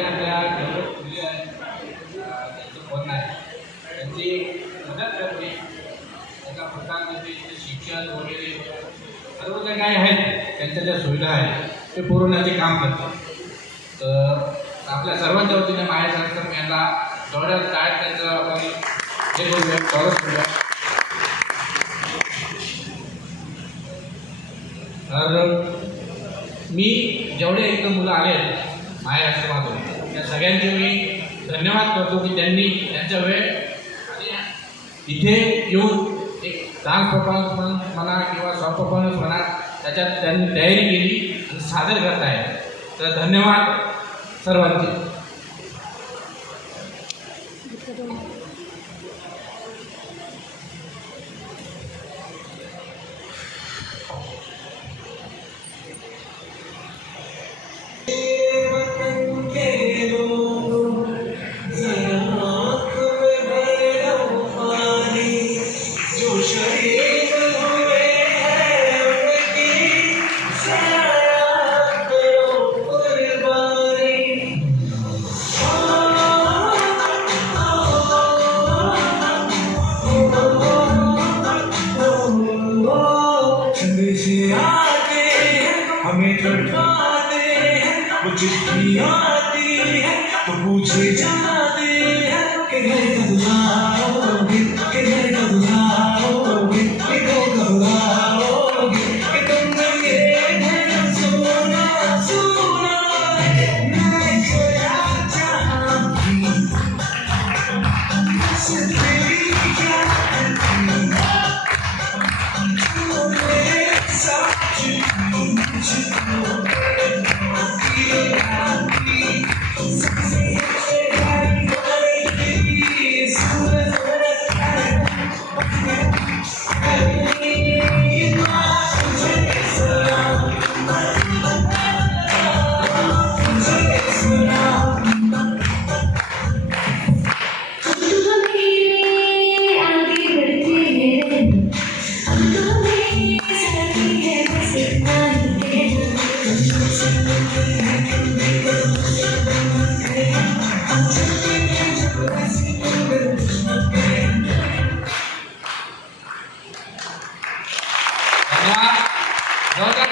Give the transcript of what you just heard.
आपल्या त्या डेव्हलप मुली आहेत त्यांचं फोन आहे त्यांची मदत करते. एका प्रकारचे ते शिक्षण वगैरे सर्व जे काही आहेत त्यांच्या ज्या सुविधा आहेत ते पुरवण्याचे काम करतात तर आपल्या सर्वांच्या वतीने माया संस्कार यांना जेवढ्या काय त्यांचं आपण हे बोलूया गौरव करूया तर मी जेवढे इथं मुलं आले आहेत माया त्या सगळ्यांचे मी धन्यवाद करतो की त्यांनी त्यांचा वेळ आणि इथे येऊन एक डान्स परफॉर्मन्स म्हण म्हणा किंवा सॉफ्ट परफॉर्मन्स म्हणा त्याच्यात त्यांनी तयारी केली आणि सादर करत आहे तर धन्यवाद सर्वांचे. हमें तड़पाते हैं वो चिट्ठी आती है तो पूछे जा Te amo. Vamos